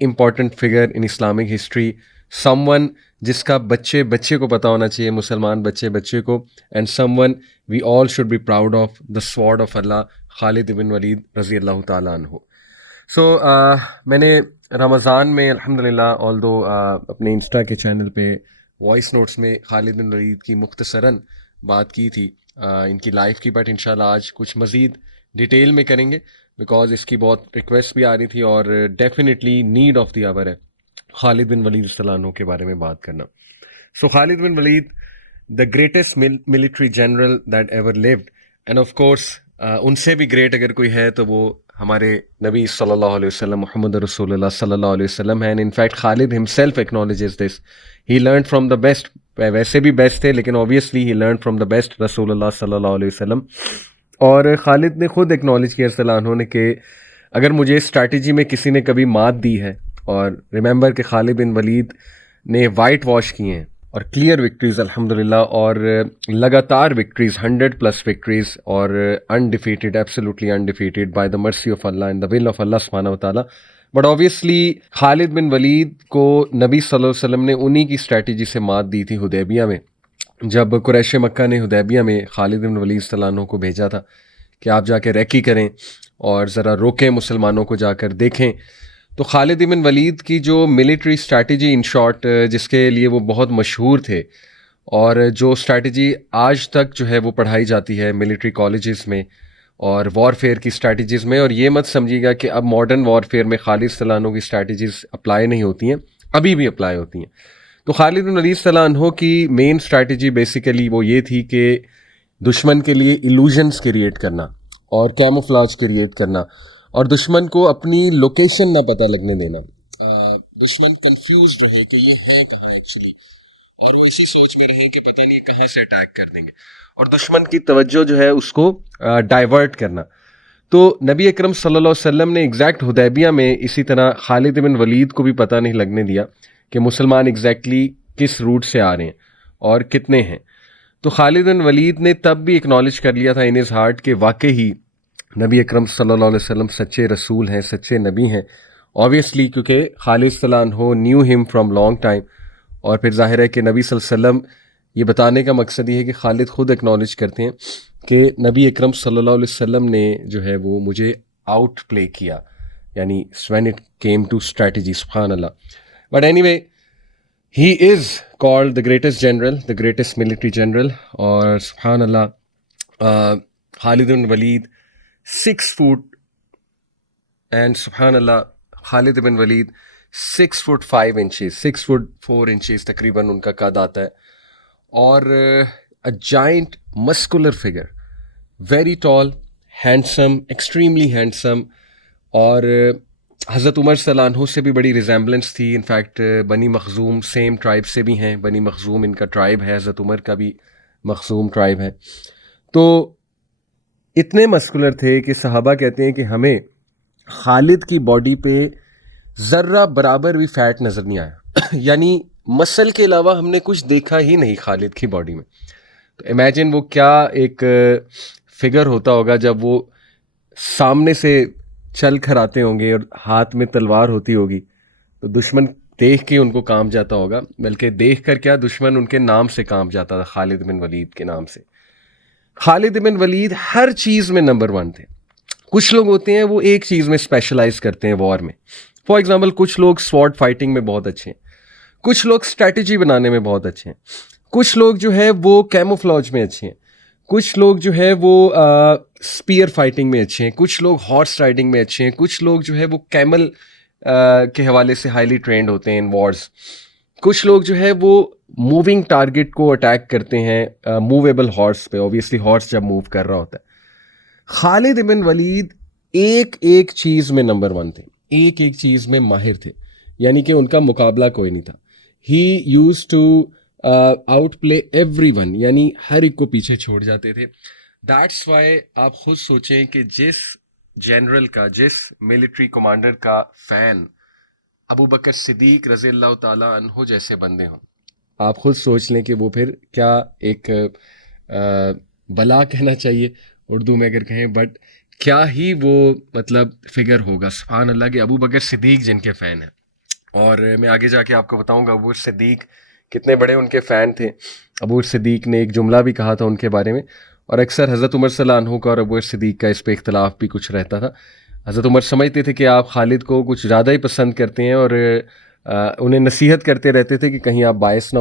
Important figure in Islamic history, some one جس کا بچے بچے کو پتہ ہونا چاہیے، مسلمان بچے بچے کو، and someone we all should be proud of, the sword of Allah, Khalid bin Walid رضی اللہ تعالیٰ عنہ۔ سو میں نے رمضان میں الحمد للہ آل دو اپنے انسٹا کے چینل پہ وائس نوٹس میں خالد بن ولید کی مختصراً بات کی تھی ان کی لائف کی، بٹ انشاءاللہ آج کچھ مزید ڈیٹیل میں کریں گے، بیکاز اس کی بہت ریکویسٹ بھی آ رہی تھی اور ڈیفینیٹلی نیڈ آف دی آور ہے خالد بن ولید رضی اللہ عنہ کے بارے میں بات کرنا۔ So Khalid bin Walid, the greatest military general that ever lived, and of course ان سے بھی گریٹ اگر کوئی ہے تو وہ ہمارے نبی صلی اللہ علیہ وسلم، محمد رسول اللہ صلی اللہ علیہ وسلم ہیں، in fact Khalid himself acknowledges this, he learn from the best, ویسے بھی بیسٹ تھے لیکن obviously he learn from the best رسول اللہ صلی اللہ علیہ وسلم۔ اور خالد نے خود ایکنالج کیا رضی اللہ عنہ نے کہ اگر مجھے اسٹریٹجی میں کسی نے کبھی مات دی ہے، اور ریممبر کہ خالد بن ولید نے وائٹ واش کیے ہیں اور کلیئر وکٹریز الحمدللہ، اور لگاتار وکٹریز 100+ وکٹریز، اور انڈیفیٹڈ، absolutely انڈیفیٹڈ by the mercy of Allah and the will of Allah سبحانہ و تعالیٰ۔ بٹ اوبیسلی خالد بن ولید کو نبی صلی اللہ علیہ وسلم نے انہی کی اسٹریٹجی سے مات دی تھی حدیبیہ میں، جب قریش مکہ نے حدیبیہ میں خالد بن ولید صلی اللہ عنہ کو بھیجا تھا کہ آپ جا کے ریکی کریں اور ذرا روکیں مسلمانوں کو، جا کر دیکھیں۔ تو خالد بن ولید کی جو ملٹری اسٹریٹجی ان شارٹ، جس کے لیے وہ بہت مشہور تھے، اور جو اسٹریٹجی آج تک جو ہے وہ پڑھائی جاتی ہے ملٹری کالجز میں اور وار فیئر کی اسٹریٹجیز میں، اور یہ مت سمجھیے گا کہ اب ماڈرن وار فیئر میں خالد صلی اللہ عنہ کی اسٹریٹجیز اپلائی نہیں ہوتی ہیں، ابھی بھی اپلائی ہوتی ہیں۔ تو خالد بن ولید صلی اللہ عنہ کی مین اسٹریٹجی بیسیکلی وہ یہ تھی کہ دشمن کے لیے ایلوژنس کریٹ کرنا اور کیموفلاج کریٹ کرنا، اور دشمن کو اپنی لوکیشن نہ پتہ لگنے دینا، دشمن کنفیوزڈ رہے کہ یہ ہے کہاں ایکچولی، اور وہ اسی سوچ میں رہے کہ پتہ نہیں کہاں سے اٹیک کر دیں گے، اور دشمن کی توجہ جو ہے اس کو ڈائیورٹ کرنا۔ تو نبی اکرم صلی اللہ علیہ وسلم نے ایگزیکٹ حدیبیہ میں اسی طرح خالد بن ولید کو بھی پتہ نہیں لگنے دیا کہ مسلمان ایگزیکٹلی کس روٹ سے آ رہے ہیں اور کتنے ہیں۔ تو خالد بن ولید نے تب بھی اکنالج کر لیا تھا ان ہز ہارٹ کہ واقعی نبی اکرم صلی اللہ علیہ وسلم سچے رسول ہیں، سچے نبی ہیں، اوبیسلی کیونکہ خالد صلی اللہ عنہ نیو ہم فرام لانگ ٹائم، اور پھر ظاہر ہے کہ نبی صلی اللہ علیہ وسلم، یہ بتانے کا مقصد یہ ہے کہ خالد خود اکنالج کرتے ہیں کہ نبی اکرم صلی اللہ علیہ وسلم نے جو ہے وہ مجھے آؤٹ پلے کیا، یعنی when it came to strategy، سبحان اللہ۔ But anyway, he is called the greatest general, the greatest military general, اور سبحان اللہ Khalid bin Walid 6 fit, and سبحان اللہ خالد بن ولید 6 فٹ 5 انچز، 6 فٹ 4 انچز تقریباً ان کا قد آتا ہے، اور a giant muscular figure، very tall، handsome، extremely handsome، اور حضرت عمر صلی اللہ عنہ سے بھی بڑی ریزیمبلنس تھی۔ انفیکٹ بنی مخزوم سیم ٹرائب سے بھی ہیں، بنی مخزوم ان کا ٹرائب ہے، حضرت عمر کا بھی مخزوم ٹرائب ہے۔ تو اتنے مسکولر تھے کہ صحابہ کہتے ہیں کہ ہمیں خالد کی باڈی پہ ذرہ برابر بھی فیٹ نظر نہیں آیا، یعنی مسل کے علاوہ ہم نے کچھ دیکھا ہی نہیں خالد کی باڈی میں۔ تو امیجن وہ کیا ایک فگر ہوتا ہوگا جب وہ سامنے سے چل کر آتے ہوں گے اور ہاتھ میں تلوار ہوتی ہوگی، تو دشمن دیکھ کے ان کو کانپ جاتا ہوگا، بلکہ دیکھ کر کیا، دشمن ان کے نام سے کانپ جاتا تھا، خالد بن ولید کے نام سے۔ خالد بن ولید ہر چیز میں نمبر 1 تھے۔ کچھ لوگ ہوتے ہیں وہ ایک چیز میں اسپیشلائز کرتے ہیں وار میں، فار ایگزامپل کچھ لوگ سوارڈ فائٹنگ میں بہت اچھے ہیں، کچھ لوگ اسٹریٹجی بنانے میں بہت اچھے ہیں، کچھ لوگ جو ہے وہ کیموفلاج میں اچھے ہیں، کچھ لوگ جو ہے وہ اسپیئر فائٹنگ میں اچھے ہیں، کچھ لوگ ہارس رائڈنگ میں اچھے ہیں، کچھ لوگ جو ہے وہ کیمل کے حوالے سے ہائیلی ٹرینڈ ہوتے ہیں ان وارز، کچھ لوگ جو ہے وہ موونگ ٹارگٹ کو اٹیک کرتے ہیں موویبل ہارس پہ، اوبیسلی ہارس جب موو کر رہا ہوتا ہے۔ خالد بن ولید ایک ایک چیز میں نمبر 1 تھے، ایک ایک چیز میں ماہر تھے، یعنی کہ ان کا مقابلہ کوئی نہیں تھا۔ He use to outplay everyone, یعنی ہر ایک کو پیچھے چھوڑ جاتے تھے۔ دیٹس وائی آپ خود سوچیں کہ جس جنرل کا، جس ملٹری کمانڈر کا فین ابو بکر صدیق رضی اللہ تعالیٰ عنہ جیسے بندے ہوں، آپ خود سوچ لیں کہ وہ پھر کیا ایک بلا کہنا چاہیے اردو میں اگر کہیں، بٹ کیا ہی وہ مطلب فگر ہوگا سبحان اللہ کہ ابو بکر صدیق جن کے فین ہیں. اور میں آگے جا کے آپ کو بتاؤں گا ابو صدیق کتنے بڑے ان کے فین تھے. ابو صدیق نے ایک جملہ بھی کہا تھا ان کے بارے میں, اور اکثر حضرت عمر صلی اللہ عنہ کا اور ابو صدیق کا اس پہ اختلاف بھی کچھ رہتا تھا. حضرت عمر سمجھتے تھے کہ آپ خالد کو کچھ زیادہ ہی پسند کرتے ہیں, اور انہیں نصیحت کرتے رہتے تھے کہ کہیں آپ باعث نہ